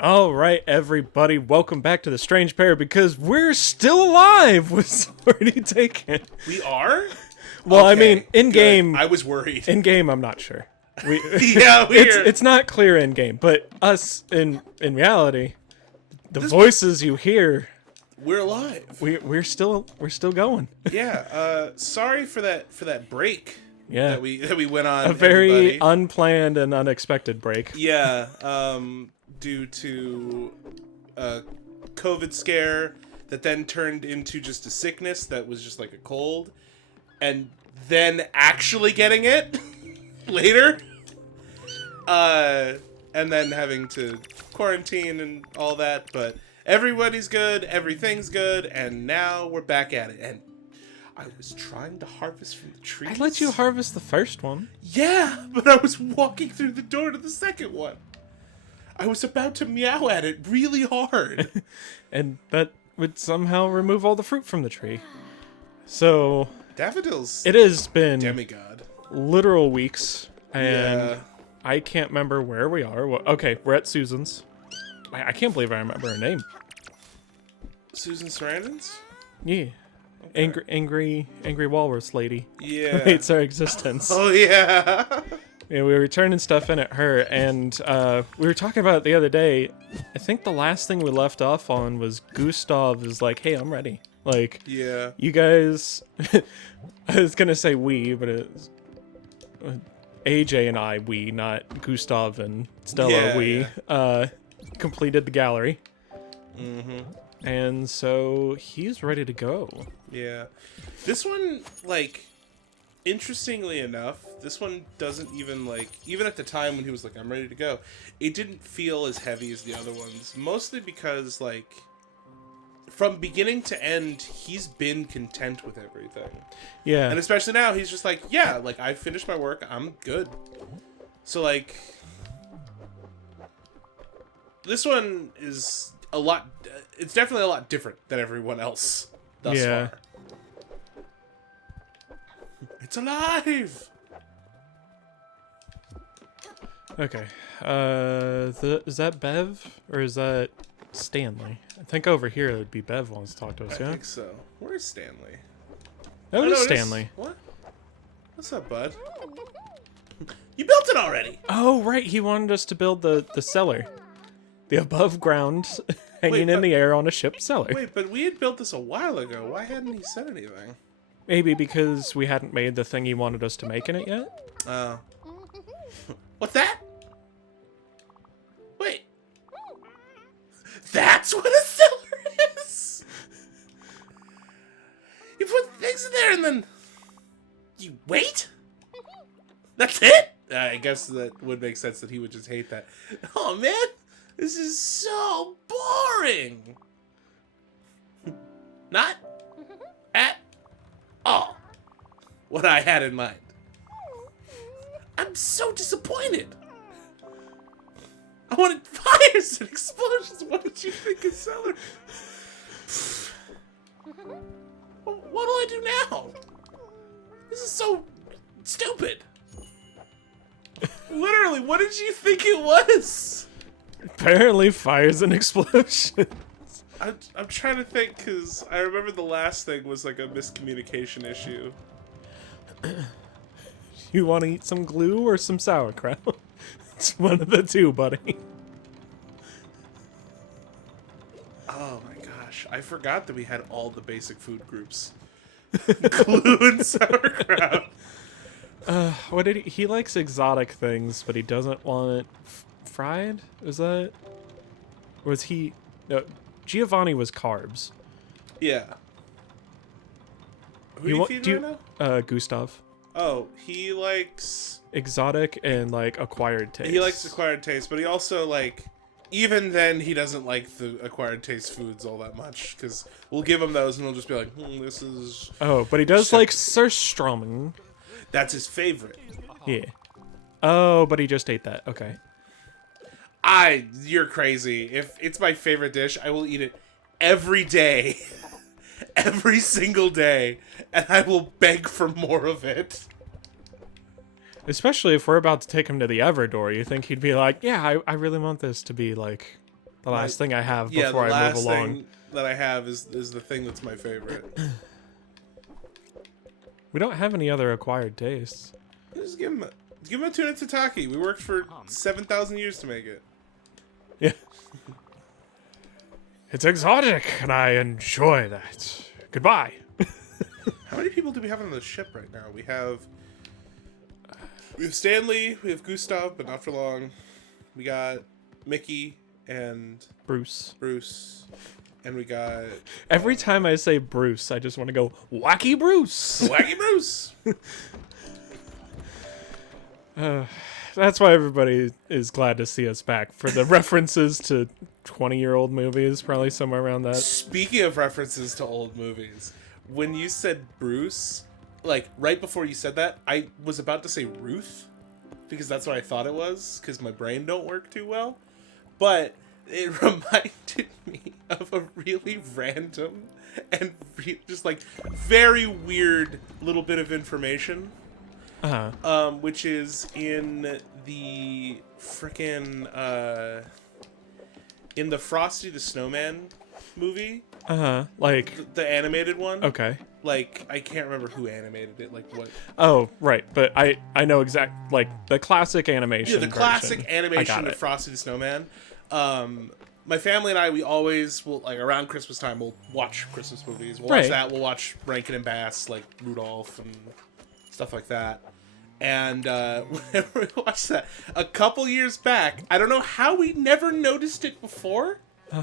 All right, everybody, welcome back to the Strange Pair because we're still alive with already taken. We are? Well, Okay, I mean, in game, I was worried. in game, I'm not sure. Yeah, it's not clear in game, but us in reality, the voices you hear, we're alive. we're still going. Yeah. Sorry for that break. Yeah, That we went on. a very everybody. unplanned and unexpected break. Yeah. Due to a COVID scare that then turned into just a sickness that was just like a cold, and then actually getting it later. And then having to quarantine and all that, but everybody's good, everything's good, and now we're back at it. And I was trying to harvest from the trees. I let you harvest the first one. Yeah, but I was walking through the door to the second one. I was about to meow at it really hard. And that would somehow remove all the fruit from the tree. So Daffodils. it has been Demigod. literal weeks, and Yeah. I can't remember where we are. Well, okay, we're at Susan's. I can't believe I remember her name. Susan Sarandon's? Yeah. Okay. Angry walrus lady. Yeah. Hates our existence. Oh, yeah. Yeah, we were turning stuff in at her, and we were talking about it the other day. I think the last thing we left off on was Gustav is like, hey, I'm ready. Like, Yeah. you guys, I was gonna say we, but it's AJ and I, we, not Gustav and Stella, Yeah, we, completed the gallery. Mm-hmm. And so he's ready to go. Yeah. This one, like, interestingly enough, this one doesn't even, like, even at the time when he was like, I'm ready to go, it didn't feel as heavy as the other ones. Mostly because, like, from beginning to end, he's been content with everything. Yeah. And especially now, he's just like, yeah, like, I finished my work, I'm good. So, like, this one is a lot, it's definitely a lot different than everyone else thus far. It's alive! Okay. Is that Bev? Or is that Stanley? I think over here it would be Bev wants to talk to us, I yeah? think so. Where's Stanley? That Oh, was no, it is- Stanley. What? What's up, bud? You built it already! Oh, right. He wanted us to build the cellar. The above ground hanging in but- the air on a ship cellar. Wait, but we had built this a while ago. Why hadn't he said anything? Maybe because we hadn't made the thing he wanted us to make in it yet? What's that? Wait. That's what a cellar is? You put things in there and then you wait? That's it? I guess that would make sense that he would just hate that. Oh man, this is so boring. Not at all what I had in mind. I'm so disappointed. I wanted fires and explosions. What did you think of Cellar? What do I do now? This is so stupid. Literally, what did you think it was? Apparently fires and explosions. I'm trying to think, because I remember the last thing was like a miscommunication issue. You want to eat some glue or some sauerkraut? It's one of the two, buddy. Oh my gosh, I forgot that we had all the basic food groups. Glue and sauerkraut. What did he likes exotic things, but he doesn't want it fried? Is that... Was he... No, Giovanni was carbs. Yeah. Who are you feeding right now? Gustav. Oh, he likes... Exotic and, like, acquired taste. He likes acquired taste, but he also, like... Even then, he doesn't like the acquired taste foods all that much, because we'll give him those and he'll just be like, this is... Oh, but he does like surströmming. That's his favorite. Yeah. Oh, but he just ate that. Okay. You're crazy. If it's my favorite dish, I will eat it every day. Every single day. And I will beg for more of it. Especially if we're about to take him to the Everdor, you think he'd be like, yeah, I really want this to be, like, The last thing I have Yeah, before the I last move along. thing that I have is the thing that's my favorite. We don't have any other acquired tastes. Just give him a tuna tataki. We worked for 7,000 years to make it. Yeah. It's exotic, and I enjoy that. Goodbye. How many people do we have on the ship right now? We have Stanley, we have Gustav, but not for long. We got Mickey and Bruce. And we got... Every time I say Bruce, I just want to go, Wacky Bruce! Wacky Bruce! That's why everybody is glad to see us back. For the references to 20-year-old movies, probably somewhere around that. Speaking of references to old movies, when you said Bruce, like, right before you said that, I was about to say Ruth, because that's what I thought it was, because my brain don't work too well. But it reminded me of a really random and just, like, very weird little bit of information. Which is in the frickin' in the Frosty the Snowman movie. Like the animated one. Okay. Like, I can't remember who animated it. Like what? Oh, right. But I know like the classic animation. Yeah, the classic version. animation of Frosty the Snowman. My family and I, we always will, like, around Christmas time, we'll watch Christmas movies. We'll watch that. We'll watch Rankin and Bass, like Rudolph and stuff like that. And whenever we watched that a couple years back, I don't know how we never noticed it before.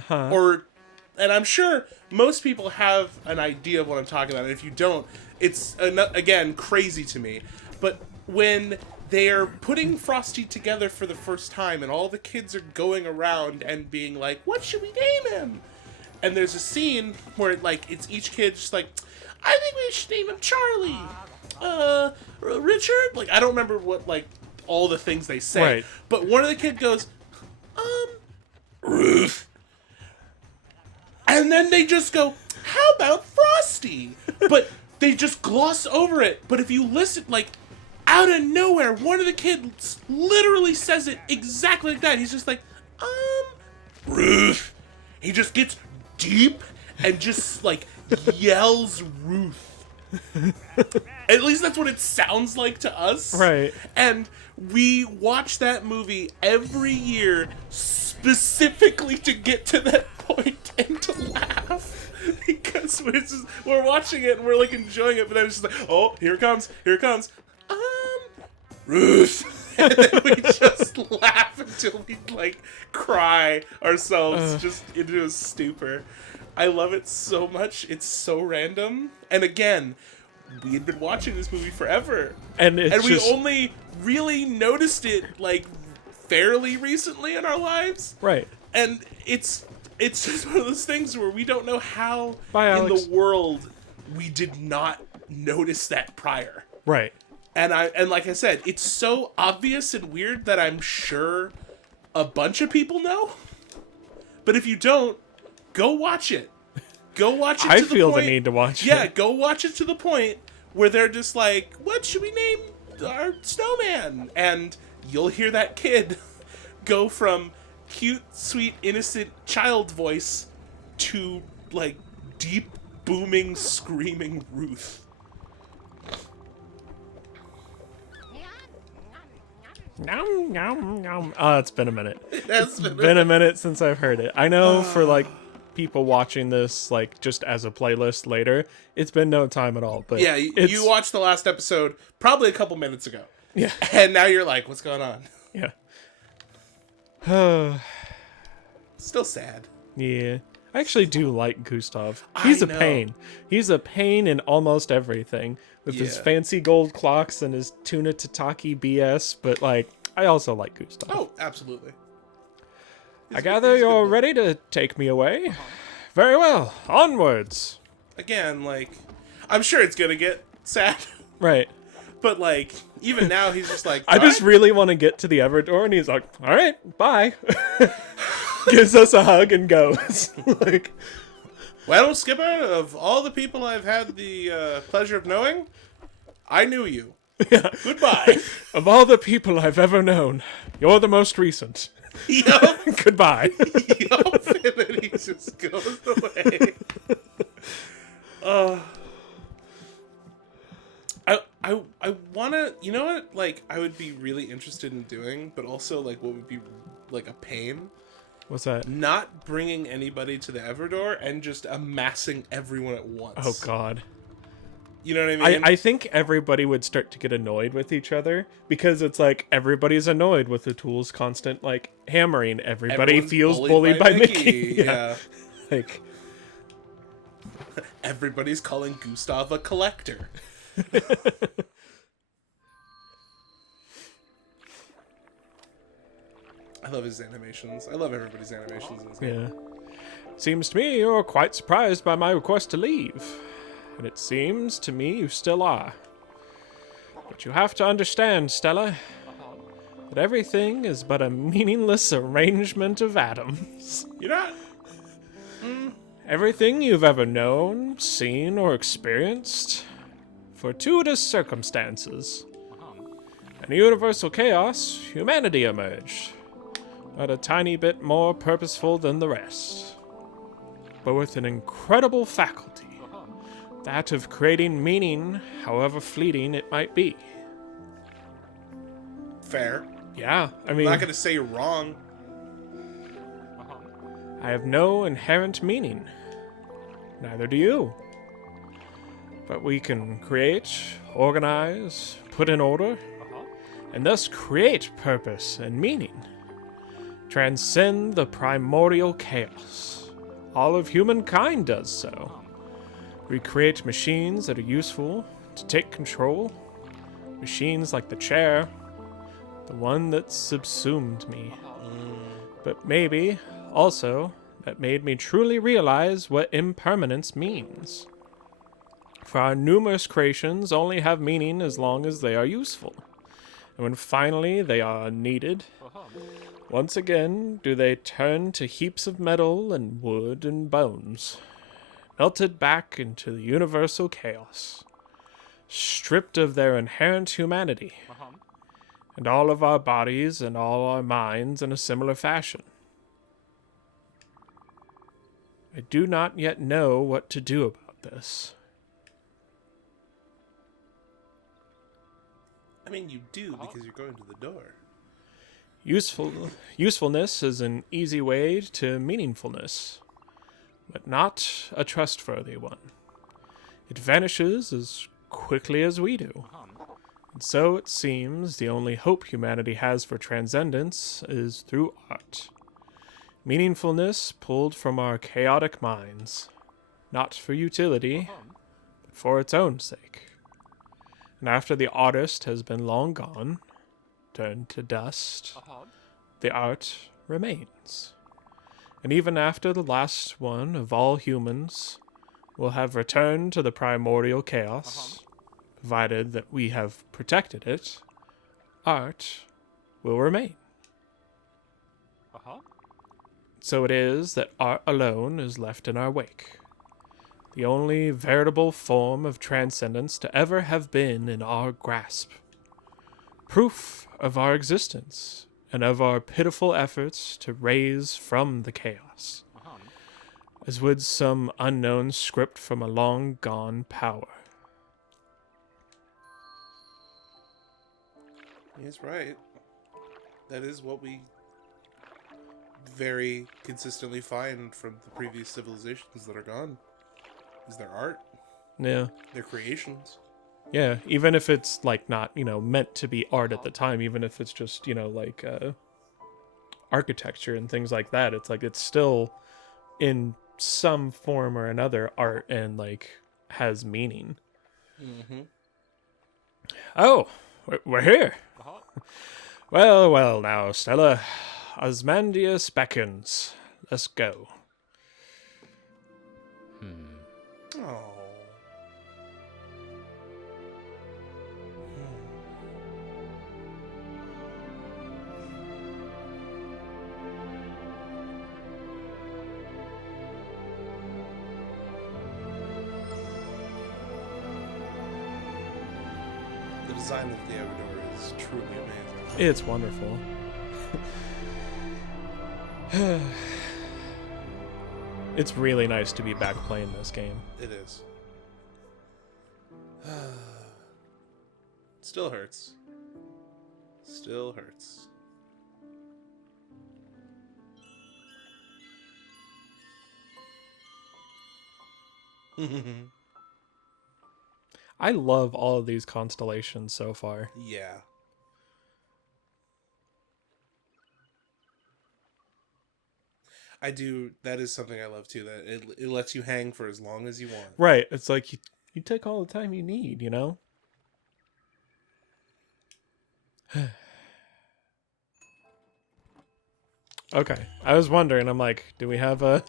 And I'm sure most people have an idea of what I'm talking about. And if you don't, it's, again, crazy to me. But when they're putting Frosty together for the first time and all the kids are going around and being like, what should we name him? And there's a scene where, like, it's each kid just like, I think we should name him Charlie. Richard? Like, I don't remember what, like, all the things they say. Right. But one of the kids goes, Ruth. And then they just go, how about Frosty? But they just gloss over it. But if you listen, like, out of nowhere, one of the kids literally says it exactly like that. He's just like, Ruth. He just gets deep and just, like, yells Ruth. At least that's what it sounds like to us. Right. And we watch that movie every year specifically to get to that point and to laugh. Because we're watching it and we're, like, enjoying it, but then it's just like, oh, here it comes. Ruth. And then we just laugh until we, like, cry ourselves just into a stupor. I love it so much. It's so random. And again, we had been watching this movie forever. And we only really noticed it, like, fairly recently in our lives. Right. And it's just one of those things where we don't know how in the world we did not notice that prior. Right. And like I said, it's so obvious and weird that I'm sure a bunch of people know. But if you don't, go watch it. Go watch it. I feel the need to watch it. Yeah, go watch it to the point where they're just like, what should we name our snowman? And you'll hear that kid go from cute, sweet, innocent child voice to, like, deep, booming, screaming Ruth. Nom, nom, nom. It's been a minute. It's been a minute since I've heard it. I know for, like, people watching this, like, just as a playlist later, it's been no time at all. But yeah, you watched the last episode probably a couple minutes ago. Yeah. And now you're like, what's going on? Yeah. Still sad. Yeah. I actually do like Gustav. He's a pain. He's a pain in almost everything. With his fancy gold clocks and his tuna tataki BS, but, like, I also like Gustav. Oh, absolutely. I gather you're ready to take me away? Very well. Onwards. Again, like, I'm sure it's gonna get sad. Right. But, like, even now he's just like, I just really want to get to the Ever door, and he's like, all right, bye. Gives us a hug and goes. Like, well, Skipper, of all the people I've had the pleasure of knowing, I knew you. Yeah. Goodbye. Of all the people I've ever known, you're the most recent. Yup. Goodbye. Yup. And then he just goes away. I wanna, you know what, like, I would be really interested in doing, but also, like, what would be, like, a pain? What's that? Not bringing anybody to the Everdor and just amassing everyone at once. Oh, God. You know what I mean? I think everybody would start to get annoyed with each other because it's like everybody's annoyed with the tool's constant, like, hammering. Everybody Everyone's feels bullied by Mickey. Yeah. Like, everybody's calling Gustav a collector. I love his animations. I love everybody's animations in this game. yeah. Seems to me you're quite surprised by my request to leave. And it seems to me you still are. But you have to understand, Stella, that everything is but a meaningless arrangement of atoms. You're not... Everything you've ever known, seen, or experienced, fortuitous circumstances, and universal chaos, humanity emerged, but a tiny bit more purposeful than the rest, but with an incredible faculty, that of creating meaning, however fleeting it might be. Fair. Yeah, I I'm mean, not going to say you're wrong. I have no inherent meaning. Neither do you. But we can create, organize, put in order, and thus create purpose and meaning. Transcend the primordial chaos. All of humankind does so. We create machines that are useful to take control. Machines like the chair, the one that subsumed me. But maybe, also, that made me truly realize what impermanence means. For our numerous creations only have meaning as long as they are useful. And when finally they are needed, once again do they turn to heaps of metal and wood and bones, melted back into the universal chaos, stripped of their inherent humanity, and all of our bodies and all our minds in a similar fashion. I do not yet know what to do about this. I mean, you do, because you're going to the door. Usefulness is an easy way to meaningfulness, but not a trustworthy one. It vanishes as quickly as we do. And so it seems the only hope humanity has for transcendence is through art. Meaningfulness pulled from our chaotic minds, not for utility, but for its own sake. And after the artist has been long gone, turned to dust, the art remains. And even after the last one of all humans will have returned to the primordial chaos, provided that we have protected it, art will remain. So it is that art alone is left in our wake, the only veritable form of transcendence to ever have been in our grasp. Proof of our existence and of our pitiful efforts to raise from the chaos, as would some unknown script from a long-gone power. He's right. That is what we very consistently find from the previous civilizations that are gone. Is their art, Yeah. their creations. Yeah, even if it's, like, not, meant to be art at the time, even if it's just, like, architecture and things like that, it's like, it's still, in some form or another, art and, like, has meaning. Mm-hmm. Oh, we're here. Well, now, Stella, Osmandius beckons. Let's go. Oh. The design of the Everdor is truly amazing. It's wonderful. It's really nice to be back playing this game. It is. Still hurts. Still hurts. I love all of these constellations so far. Yeah. I do. That is something I love too. That it lets you hang for as long as you want. Right. It's like you take all the time you need, you know? Okay. I was wondering, I'm like, do we have a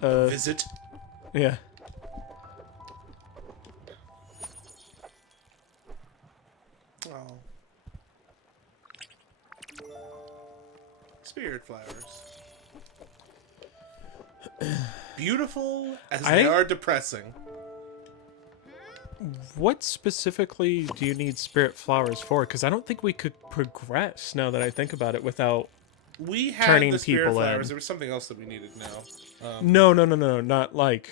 Visit. Yeah. Oh. Spirit flowers. Beautiful as they are depressing. What specifically do you need spirit flowers for? Because I don't think we could progress, now that I think about it, without We had turning the spirit people flowers. in. There was something else that we needed now. No, not like...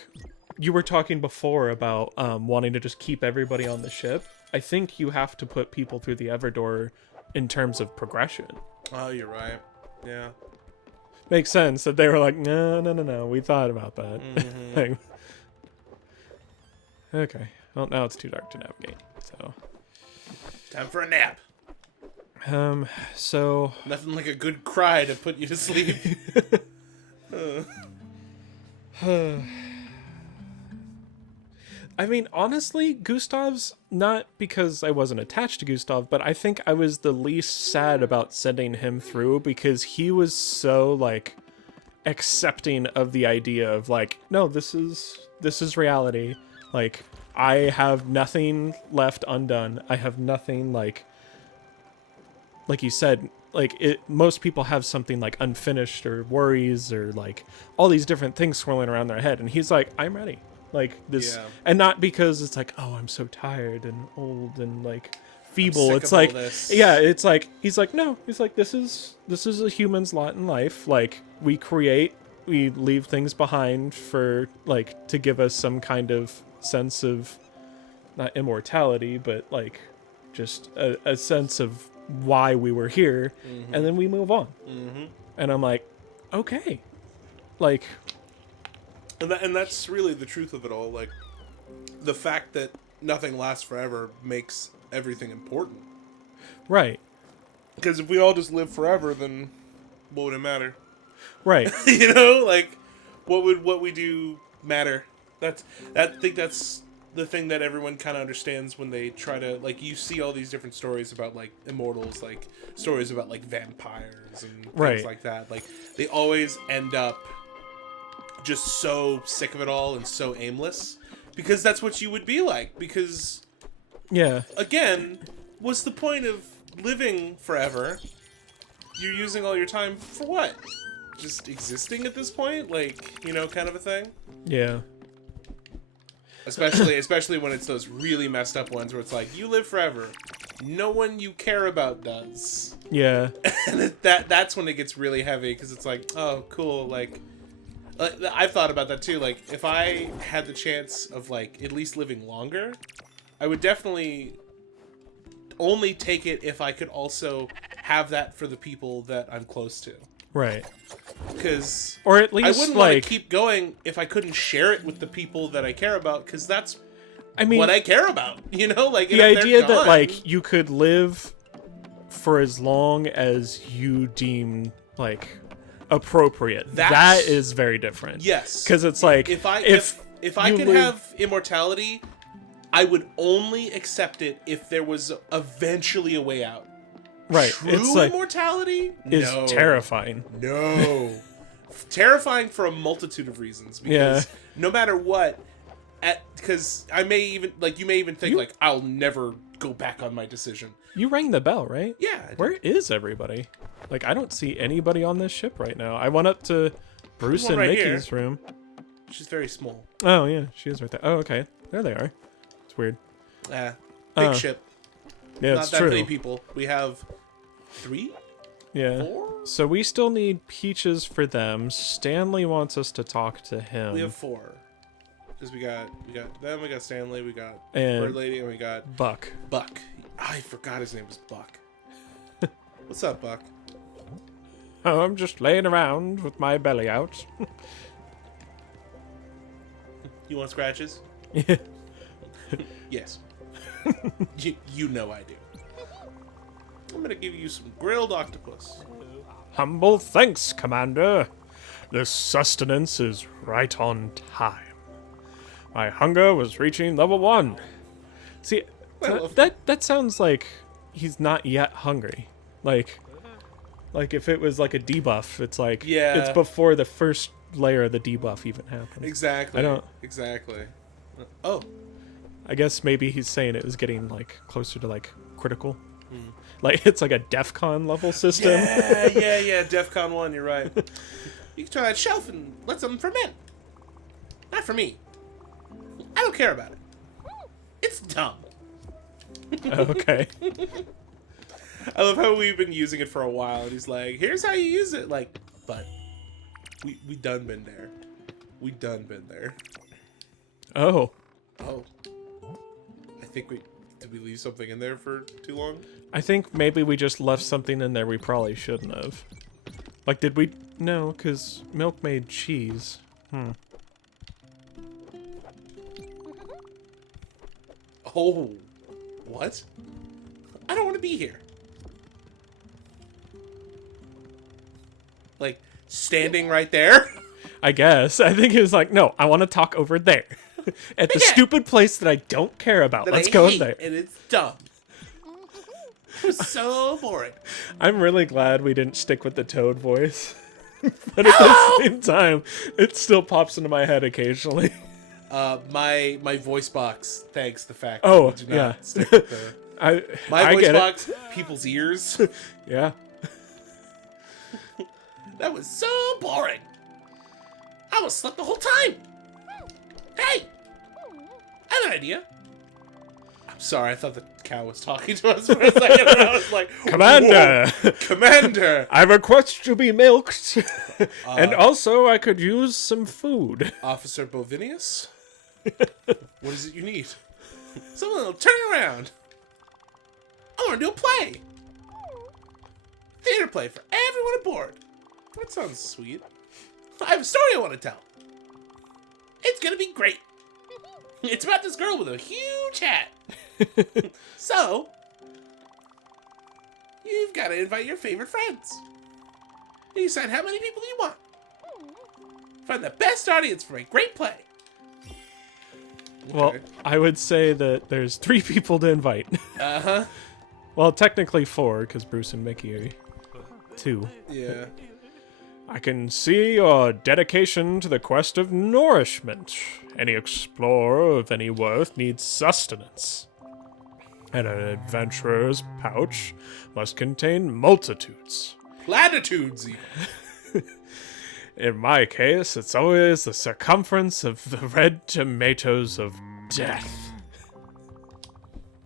You were talking before about wanting to just keep everybody on the ship. I think you have to put people through the Everdoor in terms of progression. Oh, you're right. Yeah. Makes sense that they were like, no, we thought about that. Mm-hmm. Okay. Well, now it's too dark to navigate, so... Time for a nap. So... Nothing like a good cry to put you to sleep. I mean, honestly, Gustav's, not because I wasn't attached to Gustav, but I think I was the least sad about sending him through because he was so, like, accepting of the idea of, like, no, this is reality. Like, I have nothing left undone. I have nothing, like you said, like, most people have something, like, unfinished or worries or, like, all these different things swirling around their head. And he's like, I'm ready. Like, this, Yeah. and not because it's like, oh, I'm so tired and old and, like, feeble. sick It's of like, all this. yeah, it's like, he's like, no, he's like, this is a human's lot in life. Like, we leave things behind for, like, to give us some kind of sense of, not immortality, but, like, just a sense of why we were here, and then we move on. And I'm like, okay, like, And that's really the truth of it all. Like, the fact that nothing lasts forever makes everything important. right, Because if we all just live forever, then what would it matter? right. You know, like, what we do matter? I think that's the thing that everyone kind of understands when they try to, like, you see all these different stories about, like, immortals, like stories about, like, vampires and things like that. Like, they always end up just so sick of it all and so aimless, because that's what you would be like. Because, Yeah, again, what's the point of living forever? You're using all your time for what? Just existing at this point? Like, you know, kind of a thing? yeah, Especially when it's those really messed up ones where it's like, you live forever. No one you care about does. yeah. And that's when it gets really heavy, because it's like, oh, cool, like... I've thought about that too. Like, if I had the chance of, like, at least living longer, I would definitely only take it if I could also have that for the people that I'm close to. Right. Because Or at least, I wouldn't want like, to keep going if I couldn't share it with the people that I care about, because that's I mean, what I care about. You know, like, the if they're idea that, gone- like, you could live for as long as you deem, like, appropriate. That is very different. yes, Because it's like, if I you could live- have immortality, I would only accept it if there was eventually a way out. right, True it's like, immortality is no. terrifying. No. Terrifying for a multitude of reasons. Because no matter what, because you may even think, like, I'll never go back on my decision. You rang the bell, right? Yeah. I did. Where is everybody? Like, I don't see anybody on this ship right now. I went up to Bruce one and right Mickey's here. room. She's very small. Oh, yeah, she is right there. Oh, okay. There they are. It's weird. Big Oh. ship. Yeah, Not it's that true. many people. We have 3? Yeah. 4? So we still need peaches for them. Stanley wants us to talk to him. We have 4. Because we got them, we got Stanley, we got And Bird Lady, and we got Buck. Buck. I forgot his name was Buck. What's up, Buck? Oh, I'm just laying around with my belly out. You want scratches? Yeah. Yes. you know I do. I'm gonna give you some grilled octopus. Humble thanks, Commander. This sustenance is right on time. My hunger was reaching level 1. See, that sounds like he's not yet hungry. Like if it was like a debuff, it's like it's before the first layer of the debuff even happens. Exactly. Exactly. Oh. I guess maybe he's saying it was getting like closer to like critical. Like it's like a DEFCON level system. Yeah. DEFCON 1, you're right. You can try that shelf and let something ferment. Not for me. I don't care about it. It's dumb. Okay. I love how we've been using it for a while, and he's like, here's how you use it. Like, but we done been there. We done been there. Oh. I think did we leave something in there for too long? I think maybe we just left something in there we probably shouldn't have. Like, did we? No, because milk made cheese. Oh, what? I don't want to be here. Like, standing right there? I guess. I think it was like, no, I want to talk over there. At the stupid place that I don't care about. Let's go in there. And it's dumb. It was so boring. I'm really glad we didn't stick with the Toad voice. But at the same time, it still pops into my head occasionally. My voice box thanks the fact that we do not stick with the... My voice box, people's ears. Yeah. That was so boring. I was slept the whole time. Hey! I have an idea. I'm sorry, I thought the cow was talking to us for a second, and I was like, Commander! Whoa, Commander! I request to be milked. And also, I could use some food. Officer Bovinius? What is it you need? Someone will turn around. I want to do a play. Theater play for everyone aboard. That sounds sweet. I have a story I want to tell. It's gonna be great. It's about this girl with a huge hat. So, you've got to invite your favorite friends. You decide how many people you want. Find the best audience for a great play. Well, I would say that there's 3 people to invite. Uh-huh. Well, technically 4, because Bruce and Mickey are 2. Yeah. I can see your dedication to the quest of nourishment. Any explorer of any worth needs sustenance. And an adventurer's pouch must contain multitudes. Platitudes, even. In my case, it's always the circumference of the red tomatoes of death.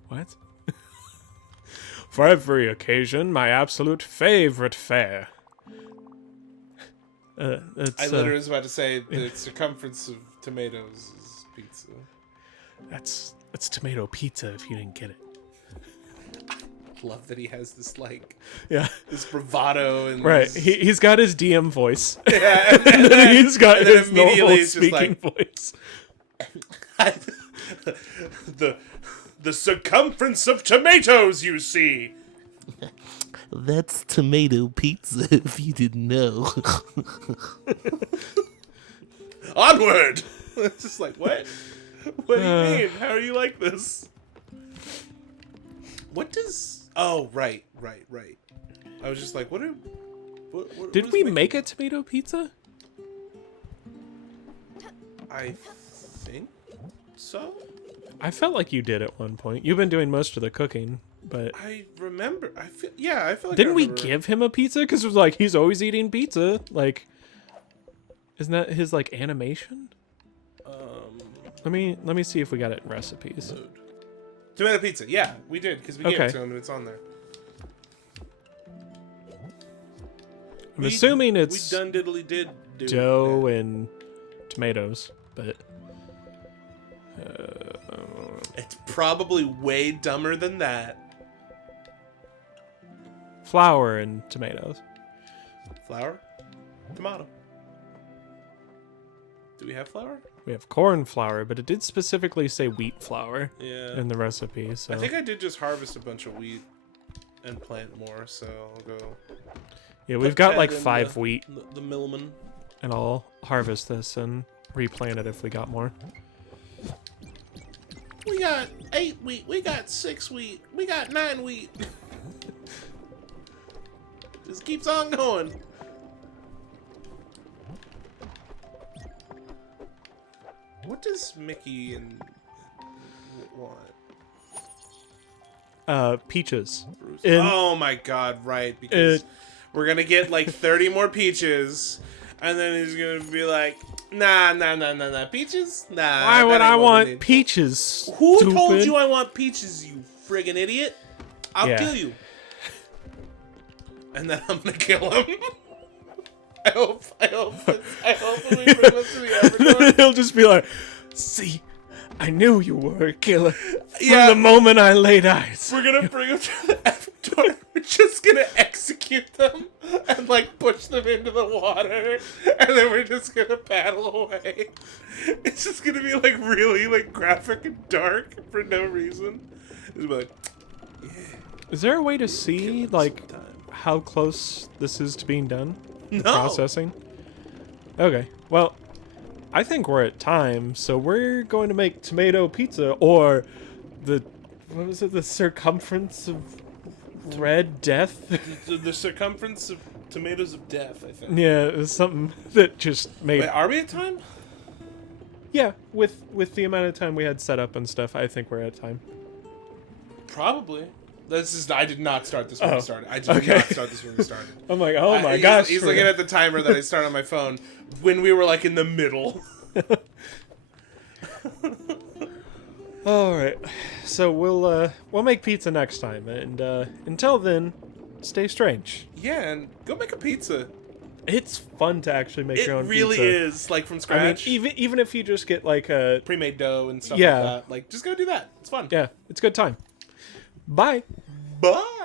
What? For every occasion, my absolute favorite fare. I literally was about to say the circumference of tomatoes is pizza. That's tomato pizza if you didn't get it. I love that he has this, like, this bravado. And right. He's got his DM voice. Yeah. And then he's got his normal it's speaking voice. The circumference of tomatoes, you see. That's tomato pizza, if you didn't know. Onward! It's just like, what? What do you mean? How are you like this? What does... Oh, right. I was just like, what Did we make a tomato pizza? I think so? I felt like you did at one point. You've been doing most of the cooking, but... I remember. I feel like Didn't we give him a pizza? Because it was like, he's always eating pizza. Like, isn't that his, like, animation? Let me see if we got it in recipes. Tomato pizza. Yeah, we did, because we gave it to him, and it's on there. I'm assuming we it's done diddly did do dough that. and tomatoes, but It's probably way dumber than that. flour and tomatoes. Flour, tomato. Do we have flour? We have corn flour, but it did specifically say wheat flour Yeah. in the recipe. So I think I did just harvest a bunch of wheat and plant more, so I'll go. yeah, we've put got that like in 5 wheat, The millman. and I'll harvest this and replant it if we got more. We got 8 wheat. We got 6 wheat. We got 9 wheat. Just keeps on going. What does Mickey and want? Peaches. Bruce? In- Oh my god, right. Because we're going to get like 30 more peaches. And then he's going to be like, nah. Peaches? Nah. Why would that I ain't what we want need." peaches? Who stupid? told you I want peaches, you friggin' idiot? I'll Yeah. kill you. And then I'm gonna kill him. I hope when we bring this to the Avatar. He'll just be like, see, I knew you were a killer from Yeah. the moment I laid eyes. We're gonna bring them to the Avatar. We're just gonna execute them and like push them into the water, and then we're just gonna paddle away. It's just gonna be like really like graphic and dark for no reason. It's be like, Is there a way to see, kill him like, sometime. how close this is to being done? No. Processing? Okay, well, I think we're at time, so we're going to make tomato pizza, or the, what was it, the circumference of thread death? The circumference of tomatoes of death, I think. Yeah, it was something that just made... Wait, are we at time? Yeah, with the amount of time we had set up and stuff, I think we're at time. Probably. This is. I did not start this when we started. I did okay. not start this when we started. I'm like, oh my He's- gosh. He's looking at the timer that I started on my phone when we were like in the middle. All right, so we'll make pizza next time, and until then, stay strange. Yeah, and go make a pizza. It's fun to actually make It your own really pizza. is, like from I mean, scratch. even if you just get like a Pre-made dough and stuff Yeah. like that. Like, just go do that. It's fun. yeah, it's a good time. Bye. Bye.